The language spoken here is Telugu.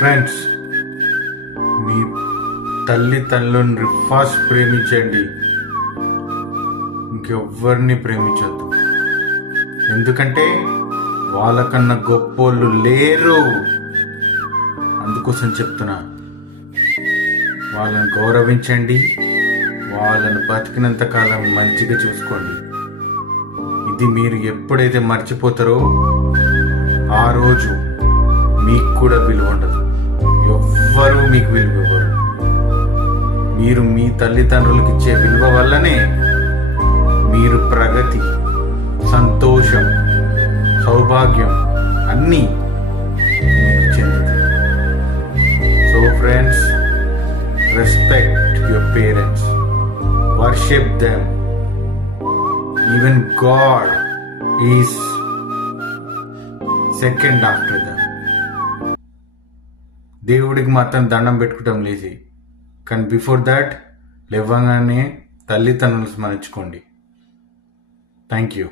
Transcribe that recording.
ఫ్రెండ్స్, మీ తల్లిదండ్రులను ఫస్ట్ ప్రేమించండి, ఇంకెవ్వరిని ప్రేమించద్దు. ఎందుకంటే వాళ్ళకన్నా గొప్పోళ్ళు లేరు. అందుకోసం చెప్తున్నా, వాళ్ళని గౌరవించండి, వాళ్ళని బతికినంత కాలం మంచిగా చూసుకోండి. ఇది మీరు ఎప్పుడైతే మర్చిపోతారో ఆ రోజు మీకు కూడా విలువ ఉండదు. ఎవ్వరూ మీకు విలువ ఇవ్వరు. మీరు మీ తల్లిదండ్రులకు ఇచ్చే విలువ వల్లనే మీరు ప్రగతి, సంతోషం, సౌభాగ్యం అన్నీ మీకు చెందుతాయి. So friends, respect your parents, worship them. Even God is second after them. దేవుడికి మాత్రం దండం పెట్టుకోవటం లేచి, కానీ బిఫోర్ దాట్ లేవగానే తల్లిదండ్రులు స్మరించుకోండి. Thank you.